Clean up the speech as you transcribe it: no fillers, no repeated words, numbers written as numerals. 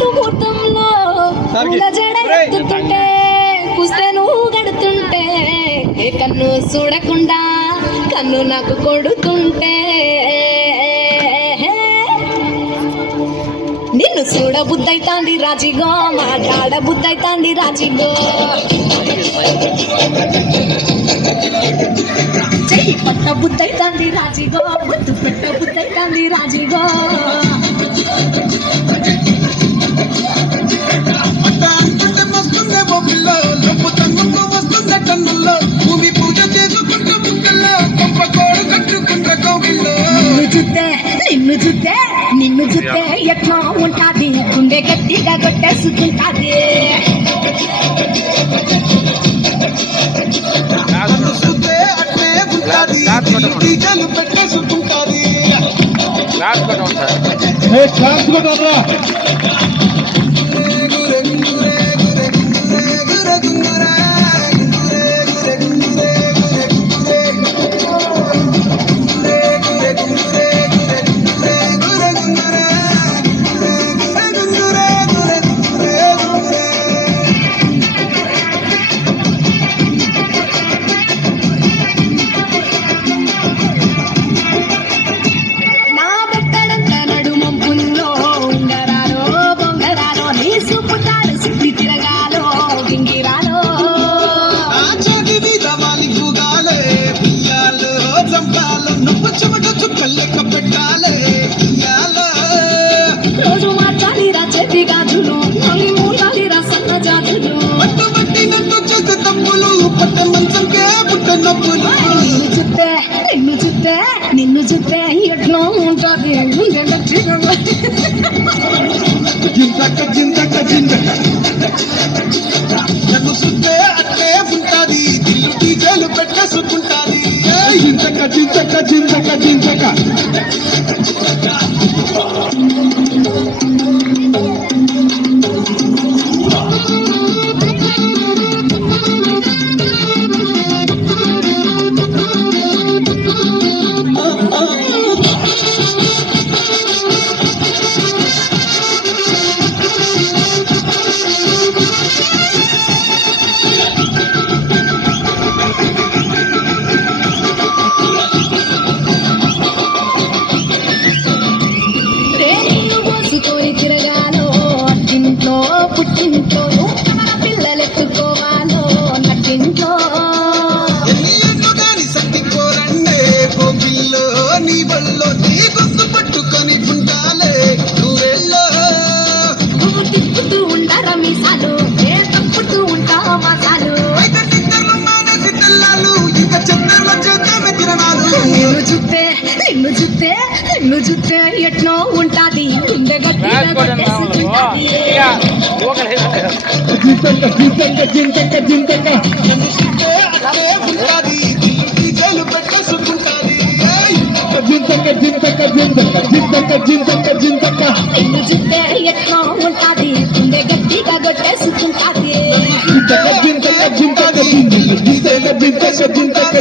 ముహూర్తంలో ఎత్తుతుంటే పుస్తే నువ్వు గడుతుంటే ఏ కన్ను చూడకుండా కన్ను నాకు కొడుతుంటే నిన్ను చూడ బుద్ధైతాంది రాజిగో మాట్లాడ బుద్ధైతాంది రాజిగో చెయ్యి పట్ట బుద్ధైతాంది రాజిగో ముద్దు పెట్ట బుద్ధైతాంది రాజిగో నిన్ను చూస్తే ఎట్లా ఉంటాది గుండె గట్టిగా కొట్టేసుకుంటాది రోజు మార్చాలి రా చెవి గాజులు నలి మూలాలి రా సన్న జాజులు నిన్ను చూస్తే ఎట్లా ఉంటుంది నన్ను చూస్తే అట్లే ఉంటుంది దిల్లు డీజేలు పెట్టేసుకుంటాది జింతక జింతక జింతక జింతక పుట్టింట్లో పిల్లలు ఎత్తుకోవాలో నట్టింట్లో కోకిల్లో నీ బల్లో నీ గొంతు పట్టుకొని ఉంటాలే నువ్వెల్లో నువ్వు తిప్పుతూ ఉండరా మీసాలు ఏ తప్పుతూ ఉంటావు మసాలు ఇంకా చంద్రలో చేద్దామే తిరణాలు నిన్ను చూస్తే ఎట్నో ఉంటాది గుండె గట్టిగా కొట్టేసుకుంటాది నిన్ను చూస్తే ఎట్నో ఉంటాది గుండె గట్టిగా కొట్టేసుకుంటాది జింతక